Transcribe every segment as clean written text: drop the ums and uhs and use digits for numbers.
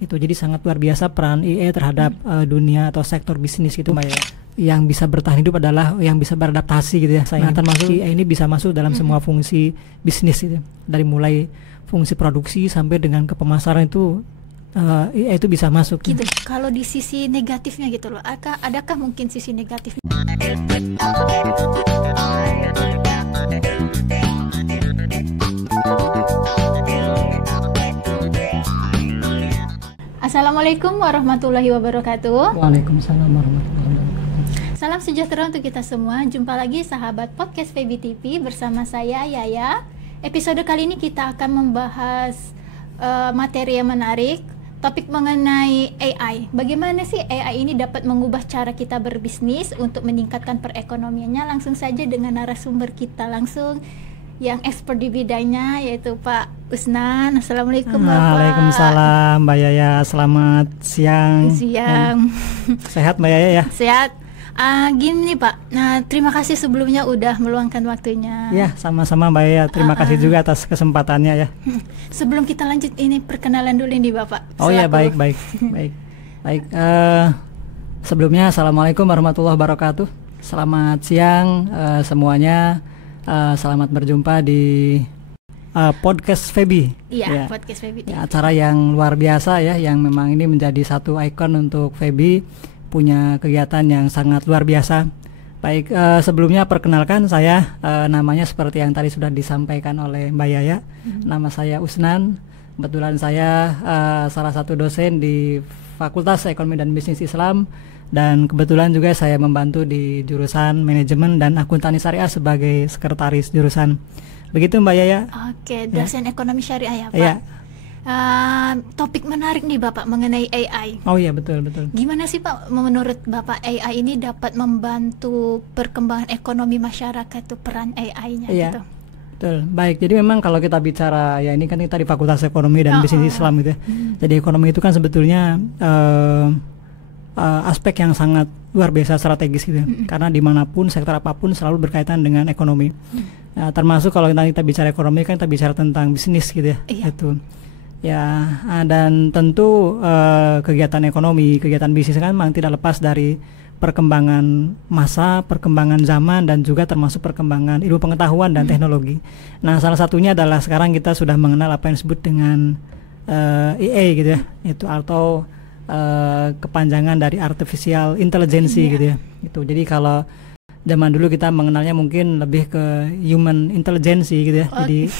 Itu jadi sangat luar biasa peran AI terhadap dunia atau sektor bisnis gitu Mbak ya. Yang bisa bertahan hidup adalah yang bisa beradaptasi gitu ya. Saya termasuk AI ini bisa masuk dalam semua fungsi bisnis gitu. Dari mulai fungsi produksi sampai dengan ke pemasaran itu AI itu bisa masuk gitu. Kalau di sisi negatifnya gitu loh, adakah mungkin sisi negatif? Assalamualaikum warahmatullahi wabarakatuh. Waalaikumsalam warahmatullahi wabarakatuh. Salam sejahtera untuk kita semua. Jumpa lagi sahabat podcast Febi TV bersama saya Yaya. Episode kali ini kita akan membahas materi yang menarik, topik mengenai AI. Bagaimana sih AI ini dapat mengubah cara kita berbisnis untuk meningkatkan perekonomiannya? Langsung saja dengan narasumber kita langsung yang expert di bidangnya, yaitu Pak Usnan. Assalamualaikum Bapak. Waalaikumsalam Mbak Yaya, selamat siang. Sehat Mbak Yaya ya? Sehat. Gini Pak, terima kasih sebelumnya udah meluangkan waktunya. Ya, sama-sama Mbak Yaya, terima kasih juga atas kesempatannya ya. Sebelum kita lanjut, ini perkenalan dulu nih Bapak. Oh ya, baik. Sebelumnya Assalamualaikum warahmatullahi wabarakatuh. Selamat siang semuanya. Selamat berjumpa di podcast Febi. Iya, podcast Febi. Ya, acara yang luar biasa ya, yang memang ini menjadi satu ikon untuk Febi, punya kegiatan yang sangat luar biasa. Baik, sebelumnya perkenalkan saya, namanya seperti yang tadi sudah disampaikan oleh Mbak Yaya. Nama saya Usnan. Kebetulan saya salah satu dosen di Fakultas Ekonomi dan Bisnis Islam. Dan kebetulan juga saya membantu di jurusan manajemen dan akuntansi syariah sebagai sekretaris jurusan. Begitu Mbak Yaya. Oke, dosen ekonomi syariah ya Pak. Iya. Topik menarik nih Bapak mengenai AI. Oh iya, betul. Gimana sih Pak menurut Bapak AI ini dapat membantu perkembangan ekonomi masyarakat, tuh peran AI-nya gitu? Betul. Baik, jadi memang kalau kita bicara ya, ini kan kita di Fakultas Ekonomi dan Bisnis Islam gitu ya. Jadi ekonomi itu kan sebetulnya aspek yang sangat luar biasa strategis gitu, karena dimanapun sektor apapun selalu berkaitan dengan ekonomi. Termasuk kalau kita bicara ekonomi kan kita bicara tentang bisnis gitu ya. Itu ya, dan tentu kegiatan ekonomi, kegiatan bisnis kan memang tidak lepas dari perkembangan masa, perkembangan zaman, dan juga termasuk perkembangan ilmu pengetahuan dan teknologi. Nah, salah satunya adalah sekarang kita sudah mengenal apa yang disebut dengan AI gitu ya, itu atau kepanjangan dari artificial intelligence gitu ya. Itu jadi kalau zaman dulu kita mengenalnya mungkin lebih ke human intelligence gitu ya. Jadi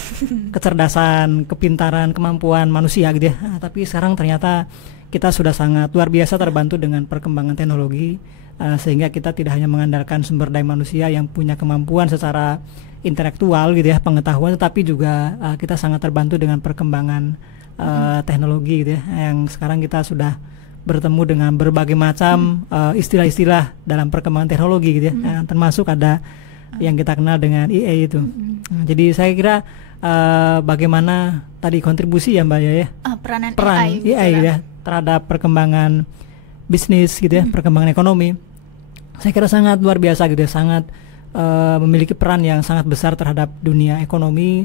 kecerdasan, kepintaran, kemampuan manusia gitu ya. Tapi sekarang ternyata kita sudah sangat luar biasa terbantu dengan perkembangan teknologi, sehingga kita tidak hanya mengandalkan sumber daya manusia yang punya kemampuan secara intelektual gitu ya, pengetahuan, tetapi juga kita sangat terbantu dengan perkembangan teknologi gitu ya, yang sekarang kita sudah bertemu dengan berbagai macam istilah-istilah dalam perkembangan teknologi gitu ya, termasuk ada yang kita kenal dengan AI itu. Jadi saya kira bagaimana tadi kontribusi ya Mbak ya, peran AI gitu ya terhadap perkembangan bisnis gitu ya, perkembangan ekonomi, saya kira sangat luar biasa gitu ya, sangat memiliki peran yang sangat besar terhadap dunia ekonomi,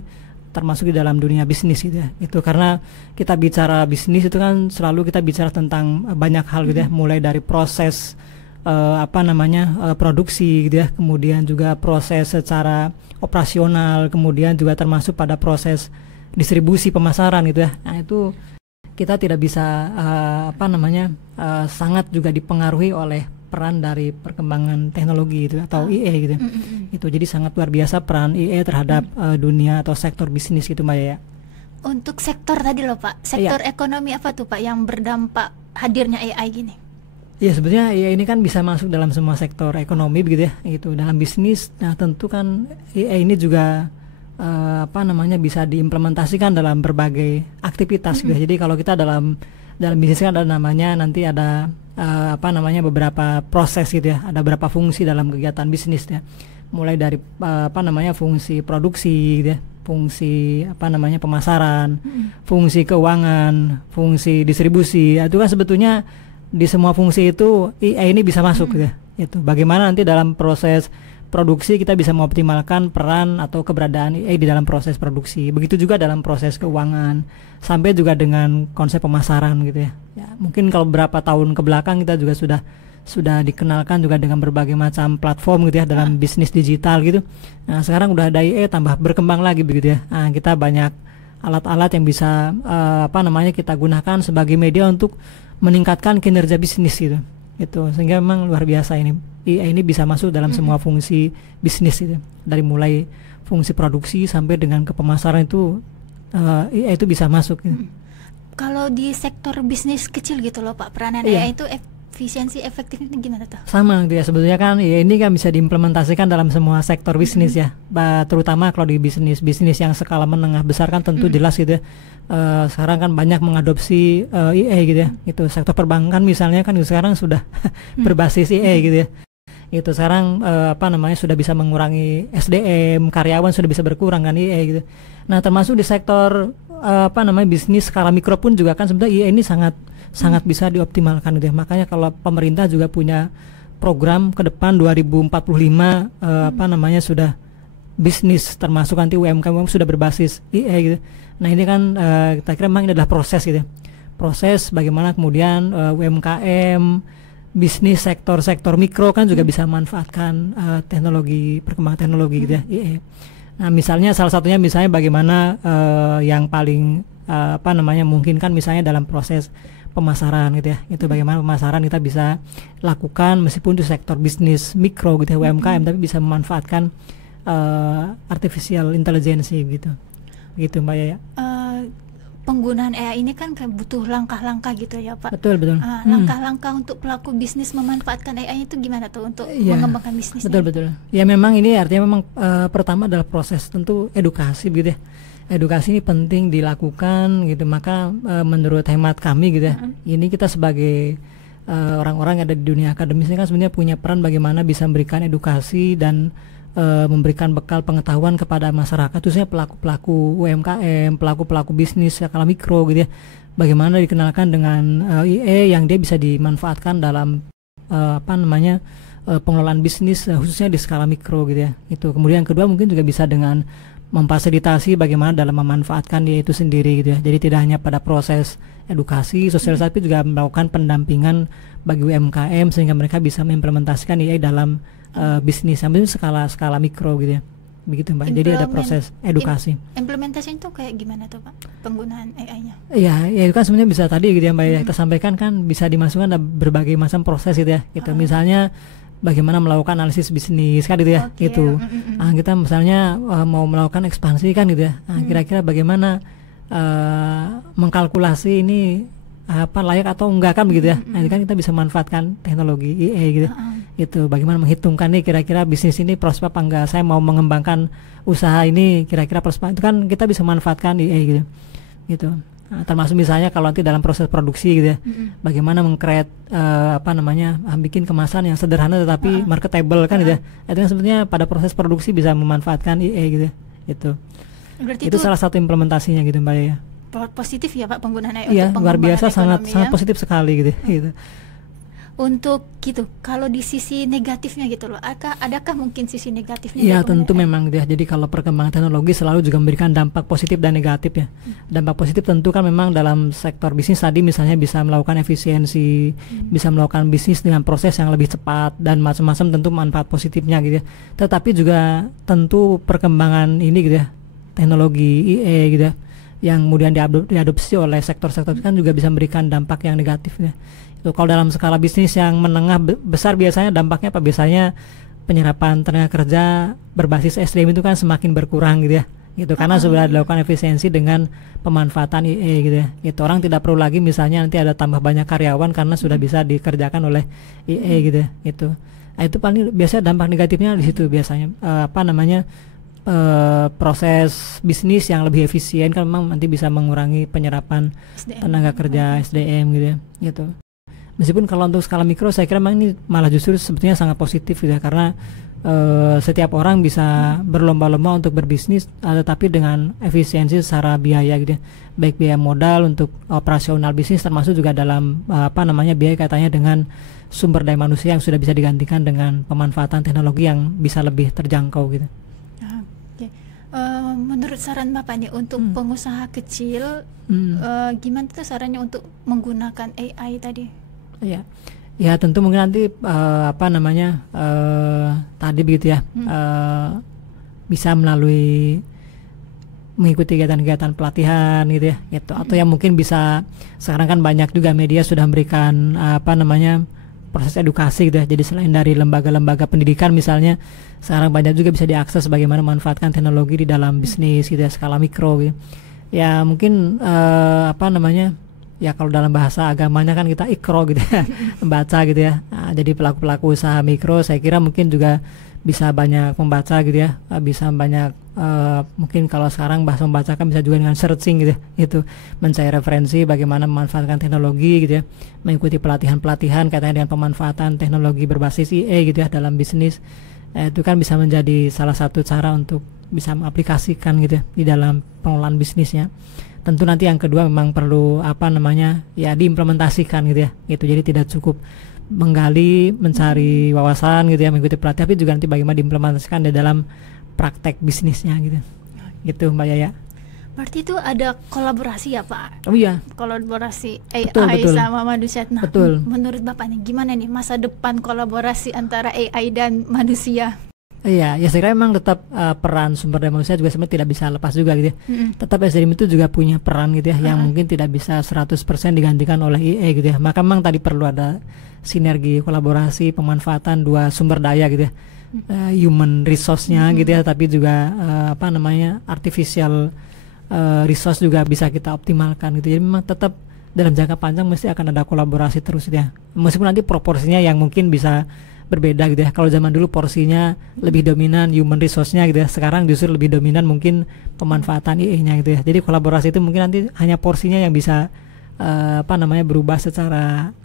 termasuk di dalam dunia bisnis gitu ya. Itu karena kita bicara bisnis itu kan selalu kita bicara tentang banyak hal gitu ya, mulai dari proses produksi gitu ya, kemudian juga proses secara operasional, kemudian juga termasuk pada proses distribusi pemasaran gitu ya. Nah, itu kita tidak bisa sangat juga dipengaruhi oleh peran dari perkembangan teknologi itu atau AI gitu. Itu jadi sangat luar biasa peran AI terhadap dunia atau sektor bisnis gitu Mbak ya. Untuk sektor tadi loh Pak, sektor ekonomi apa tuh Pak yang berdampak hadirnya AI gini? Ya, sebetulnya AI ini kan bisa masuk dalam semua sektor ekonomi begitu ya. Itu dalam bisnis, nah tentu kan AI ini juga bisa diimplementasikan dalam berbagai aktivitas gitu. Jadi kalau kita dalam bisnis kan ada namanya, nanti ada beberapa proses gitu ya, ada beberapa fungsi dalam kegiatan bisnis ya, mulai dari fungsi produksi gitu ya, fungsi pemasaran, fungsi keuangan, fungsi distribusi. Itu kan sebetulnya di semua fungsi itu AI ini bisa masuk gitu ya. Itu bagaimana nanti dalam proses produksi kita bisa mengoptimalkan peran atau keberadaan AI di dalam proses produksi. Begitu juga dalam proses keuangan, sampai juga dengan konsep pemasaran gitu ya. Ya mungkin kalau beberapa tahun ke belakang kita juga sudah dikenalkan juga dengan berbagai macam platform gitu ya dalam bisnis digital gitu. Nah sekarang udah ada AI tambah berkembang lagi begitu ya. Nah, kita banyak alat-alat yang bisa kita gunakan sebagai media untuk meningkatkan kinerja bisnis gitu. Itu sehingga memang luar biasa ini. AI ini bisa masuk dalam semua fungsi bisnis itu. Dari mulai fungsi produksi sampai dengan ke pemasaran itu AI itu bisa masuk gitu. Kalau di sektor bisnis kecil gitu loh Pak, peranan AI itu efisiensi efektifnya gimana tuh? Sama gitu ya, sebetulnya kan ya ini kan bisa diimplementasikan dalam semua sektor bisnis ya, terutama kalau di bisnis yang skala menengah besar kan tentu jelas gitu ya. Sekarang kan banyak mengadopsi AI gitu ya. Itu sektor perbankan misalnya kan sekarang sudah berbasis AI gitu ya. Itu sekarang sudah bisa mengurangi SDM, karyawan sudah bisa berkurang kan AI gitu. Nah, termasuk di sektor bisnis skala mikro pun juga kan sebenarnya AI ini sangat bisa dioptimalkan gitu ya. Makanya kalau pemerintah juga punya program ke depan 2045 sudah bisnis termasuk nanti UMKM sudah berbasis AI gitu. Nah, ini kan kita kira memang ini adalah proses gitu ya. Proses bagaimana kemudian UMKM, bisnis sektor mikro kan juga bisa memanfaatkan perkembangan teknologi gitu ya, AI. Nah, salah satunya bagaimana yang paling mungkin kan misalnya dalam proses pemasaran gitu ya. Itu bagaimana pemasaran kita bisa lakukan meskipun itu sektor bisnis mikro gitu ya, UMKM, tapi bisa memanfaatkan artificial intelligence gitu. Begitu Mbak Yaya. Penggunaan AI ini kan butuh langkah-langkah gitu ya Pak. Betul. Langkah-langkah untuk pelaku bisnis memanfaatkan AI itu gimana tuh untuk mengembangkan bisnisnya? Betul. Ya memang ini artinya memang pertama adalah proses tentu edukasi gitu ya. Edukasi ini penting dilakukan gitu. Maka menurut hemat kami gitu ya, ini kita sebagai orang-orang yang ada di dunia akademis ini kan sebenarnya punya peran bagaimana bisa memberikan edukasi dan memberikan bekal pengetahuan kepada masyarakat, khususnya pelaku-pelaku UMKM, pelaku-pelaku bisnis skala mikro gitu ya. Bagaimana dikenalkan dengan AI yang dia bisa dimanfaatkan dalam pengelolaan bisnis khususnya di skala mikro gitu ya. Itu kemudian yang kedua mungkin juga bisa dengan memfasilitasi bagaimana dalam memanfaatkan dia itu sendiri gitu ya. Jadi tidak hanya pada proses edukasi, sosialisasi, tapi juga melakukan pendampingan bagi UMKM sehingga mereka bisa mengimplementasikan AI dalam bisnis sambil skala mikro gitu ya. Begitu Mbak. Jadi ada proses edukasi. Implementasi itu kayak gimana tuh Pak penggunaan AI-nya? Ya itu kan sebenarnya bisa tadi gitu ya Mbak, kita sampaikan kan bisa dimasukkan berbagai macam proses gitu ya. Gitu. Misalnya bagaimana melakukan analisis bisnis kan gitu ya. Gitu. Kita misalnya mau melakukan ekspansi kan gitu ya. Kira-kira bagaimana mengkalkulasi ini layak atau enggak kan begitu ya. Nah, ini kan kita bisa manfaatkan teknologi AI gitu. Itu bagaimana menghitungkan nih kira-kira bisnis ini prospek apa enggak, saya mau mengembangkan usaha ini kira-kira prospek, itu kan kita bisa manfaatkan AI gitu. Nah, termasuk misalnya kalau nanti dalam proses produksi gitu ya, bagaimana meng-create bikin kemasan yang sederhana tetapi marketable kan gitu ya. Itu kan sebenarnya pada proses produksi bisa memanfaatkan AI gitu. Itu salah satu implementasinya gitu Mbak ya. Positif ya Pak penggunaan AI untuk pengembangan luar biasa, ekonomi sangat positif sekali gitu. Untuk gitu, kalau di sisi negatifnya gitu loh, adakah mungkin sisi negatifnya? Ya tentu memang ya. Jadi kalau perkembangan teknologi selalu juga memberikan dampak positif dan negatif ya. Dampak positif tentu kan memang dalam sektor bisnis tadi misalnya bisa melakukan efisiensi, bisa melakukan bisnis dengan proses yang lebih cepat dan macam-macam, tentu manfaat positifnya gitu ya. Tetapi juga tentu perkembangan ini gitu ya, teknologi AI gitu ya, yang kemudian diadopsi oleh sektor-sektor kan juga bisa memberikan dampak yang negatif ya. Kalau dalam skala bisnis yang menengah besar biasanya dampaknya apa? Biasanya penyerapan tenaga kerja berbasis SDM itu kan semakin berkurang gitu ya. Gitu karena sudah dilakukan efisiensi dengan pemanfaatan AI gitu ya. Itu orang tidak perlu lagi misalnya nanti ada tambah banyak karyawan karena sudah bisa dikerjakan oleh AI gitu ya. Itu. Nah, itu paling biasanya dampak negatifnya di situ biasanya proses bisnis yang lebih efisien kan memang nanti bisa mengurangi penyerapan tenaga kerja SDM gitu ya. Gitu. Meskipun kalau untuk skala mikro saya kira memang ini malah justru sebetulnya sangat positif gitu ya, karena setiap orang bisa berlomba-lomba untuk berbisnis, tetapi dengan efisiensi secara biaya gitu ya, baik biaya modal untuk operasional bisnis, termasuk juga dalam biaya kaitannya dengan sumber daya manusia yang sudah bisa digantikan dengan pemanfaatan teknologi yang bisa lebih terjangkau gitu. Okay. Menurut saran Bapak nih untuk pengusaha kecil, gimana tuh sarannya untuk menggunakan AI tadi? Ya tentu mungkin nanti tadi begitu ya, bisa melalui mengikuti kegiatan-kegiatan pelatihan gitu ya, gitu. Atau yang mungkin bisa, sekarang kan banyak juga media sudah memberikan proses edukasi gitu ya. Jadi selain dari lembaga-lembaga pendidikan misalnya, sekarang banyak juga bisa diakses bagaimana memanfaatkan teknologi di dalam bisnis gitu ya, skala mikro gitu. Ya mungkin ya kalau dalam bahasa agamanya kan kita ikro gitu ya, membaca gitu ya. Jadi pelaku-pelaku usaha mikro saya kira mungkin juga bisa banyak membaca gitu ya, bisa banyak mungkin kalau sekarang bahasa membaca kan bisa juga dengan searching gitu ya, itu mencari referensi bagaimana memanfaatkan teknologi gitu ya, mengikuti pelatihan-pelatihan kaitannya dengan pemanfaatan teknologi berbasis IA gitu ya dalam bisnis. Itu kan bisa menjadi salah satu cara untuk bisa mengaplikasikan gitu ya di dalam pengelolaan bisnisnya. Tentu nanti yang kedua memang perlu diimplementasikan gitu ya, gitu. Jadi tidak cukup menggali, mencari wawasan gitu ya, mengikuti pelatihan, tapi juga nanti bagaimana diimplementasikan di dalam praktek bisnisnya gitu. Gitu Mbak Yaya. Berarti itu ada kolaborasi ya Pak? Oh iya. Kolaborasi AI betul. sama manusia. Nah, betul. Menurut Bapak nih gimana nih masa depan kolaborasi antara AI dan manusia? Iya, ya saya kira memang tetap peran sumber daya manusia juga sebenarnya tidak bisa lepas juga gitu ya. Tetap SDM itu juga punya peran gitu ya, yang mungkin tidak bisa 100% digantikan oleh IA gitu ya. Maka memang tadi perlu ada sinergi, kolaborasi, pemanfaatan dua sumber daya gitu ya. Human resource-nya gitu ya, tapi juga artificial resource juga bisa kita optimalkan gitu. Jadi memang tetap dalam jangka panjang mesti akan ada kolaborasi terus gitu ya. Meskipun nanti proporsinya yang mungkin bisa berbeda gitu ya. Kalau zaman dulu porsinya lebih dominan human resource-nya gitu ya. Sekarang justru lebih dominan mungkin pemanfaatan IA-nya gitu ya. Jadi kolaborasi itu mungkin nanti hanya porsinya yang bisa berubah secara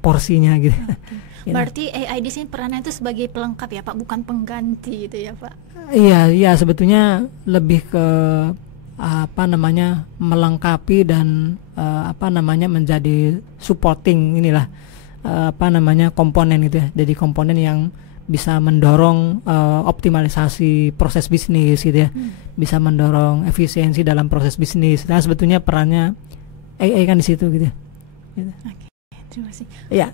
porsinya gitu. Berarti AI di sini perannya itu sebagai pelengkap ya Pak, bukan pengganti gitu ya Pak. Iya, sebetulnya lebih ke melengkapi dan menjadi supporting inilah komponen gitu ya. Jadi komponen yang bisa mendorong optimalisasi proses bisnis gitu ya, bisa mendorong efisiensi dalam proses bisnis. Nah sebetulnya perannya AI kan di situ gitu. Oke, terima kasih. Iya.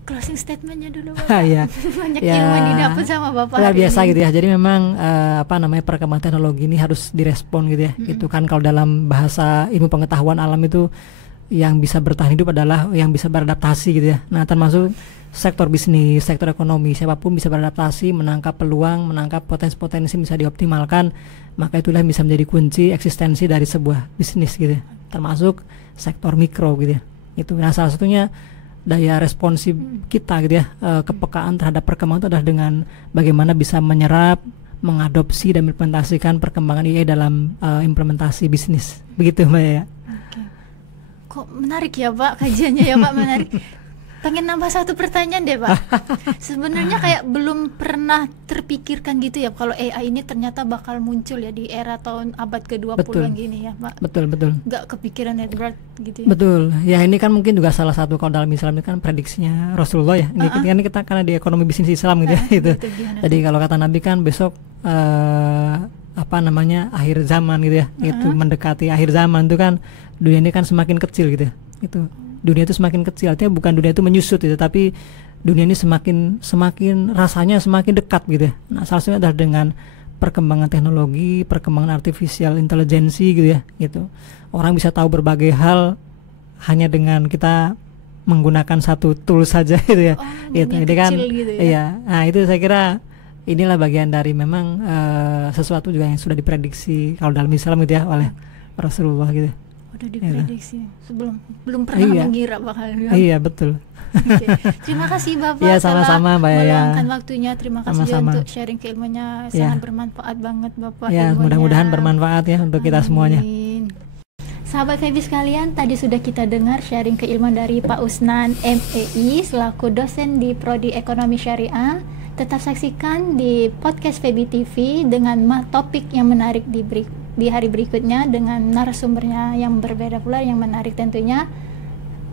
Closing statementnya dulu Bapak. Iya. Banyak ilmu yang didapat sama Bapak. Ya biasa gitu ya. Jadi memang perkembangan teknologi ini harus direspon gitu ya. Itu kan kalau dalam bahasa ilmu pengetahuan alam itu yang bisa bertahan hidup adalah yang bisa beradaptasi gitu ya. Nah termasuk sektor bisnis, sektor ekonomi, siapapun bisa beradaptasi, menangkap peluang, menangkap potensi-potensi bisa dioptimalkan, maka itulah yang bisa menjadi kunci eksistensi dari sebuah bisnis gitu ya. Termasuk sektor mikro gitu ya. Itu nah salah satunya daya responsif kita gitu ya, kepekaan terhadap perkembangan itu adalah dengan bagaimana bisa menyerap, mengadopsi dan mengimplementasikan perkembangan AI dalam implementasi bisnis. Begitu Mbak ya. Kok menarik ya Pak kajiannya ya Pak, menarik. Pengen nambah satu pertanyaan deh Pak. Sebenarnya kayak belum pernah terpikirkan gitu ya kalau AI ini ternyata bakal muncul ya di era tahun abad ke-20 yang gini ya Pak. Betul. Gak kepikiran ya berat gitu ya. Betul. Ya ini kan mungkin juga salah satu kalau dalam Islam ini kan prediksinya Rasulullah ya. Ini kita karena di ekonomi bisnis Islam gitu ya. Gitu. Jadi kalau kata Nabi kan besok akhir zaman gitu ya. Itu mendekati akhir zaman itu kan dunia ini kan semakin kecil gitu ya. Itu dunia itu semakin kecil, artinya bukan dunia itu menyusut gitu, tapi dunia ini semakin rasanya semakin dekat gitu ya. Nah salah satunya adalah dengan perkembangan teknologi, perkembangan artificial intelligence gitu ya, gitu. Orang bisa tahu berbagai hal hanya dengan kita menggunakan satu tool saja gitu ya. Gitu. Ini kan gitu ya. Iya. Nah itu saya kira inilah bagian dari memang sesuatu juga yang sudah diprediksi kalau dalam Islam gitu ya oleh Rasulullah gitu. Udah diprediksi belum pernah mengira bakal. Iya betul. Okay. Terima kasih Bapak ya, sama-sama, Mbak meluangkan waktunya. Terima kasih sama-sama. Untuk sharing keilmuannya sangat bermanfaat banget Bapak. Ya mudah-mudahan bermanfaat ya untuk kita semuanya. Sahabat Febi sekalian, tadi sudah kita dengar sharing keilmuan dari Pak Usnan MEI selaku dosen di Prodi Ekonomi Syariah. Tetap saksikan di podcast Febi TV dengan topik yang menarik di hari berikutnya dengan narasumbernya yang berbeda pula yang menarik tentunya.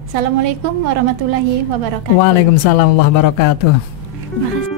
Assalamualaikum warahmatullahi wabarakatuh. Waalaikumsalam warahmatullahi wabarakatuh. Terima kasih.